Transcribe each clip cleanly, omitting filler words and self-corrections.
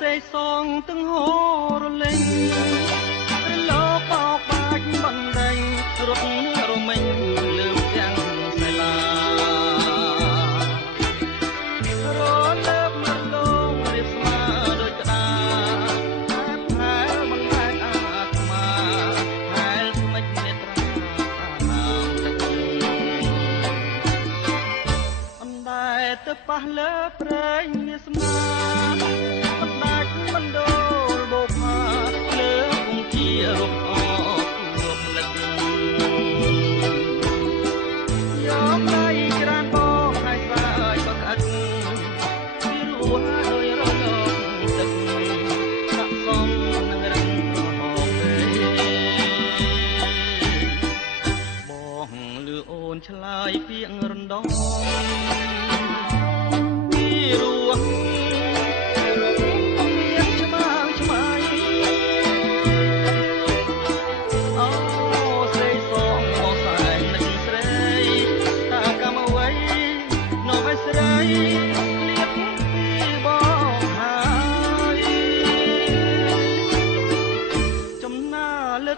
សេសងទាំងហូរលេងរលោកបោកបាច់បណ្ដេញរត់រមែងលើផ្ទាំងសាលារលើកមកលងរៀបស្មើដូចក្តារហែលមិនហែលអាត្មាហែលស្មិចនេត្រាតាមទឹកអណ្ដែតទៅប៉ះលើព្រែងមានស្មាមិនដាច់មិនដូលបោផាលើគង់ជារំអករំលឹកយកដៃច្រានបោកហើយស្រាយបក្អិតពីរោះដោយរលកទឹកស័កសមនឹងរឹងប្រហោងបងលឺអូនឆ្លើយពាក្យរំដំពីរោះ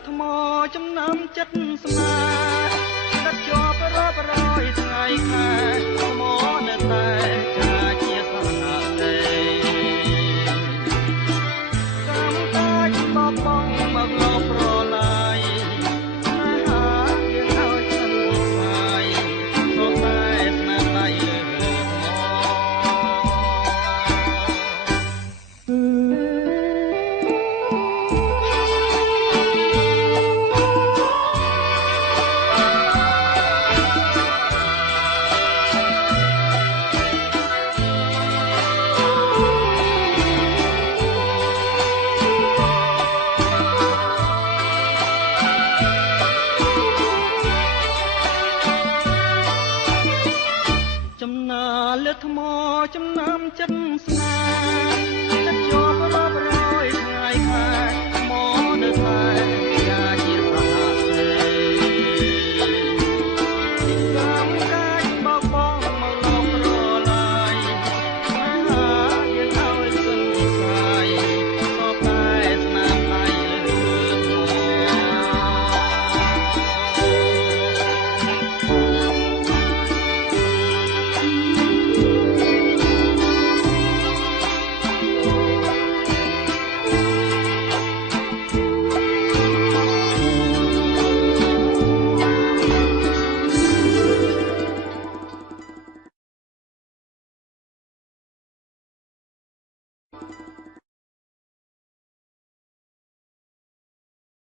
ថ្មចំណាំចិត្តស្មាដាត់ជាប់រាប់រយថ្ងៃខែថ្មនៅតែចាជាសាទេកម្មតាចបបងមកលបប្រឡាយតែហាយើងឲ្យฉันស្វាយសូមតែស្នាដៃលើលើថ្មចំណាំចិត្តស្នាទឹកជាប់រាប់រយថ្ងៃខែថ្មនៅតែ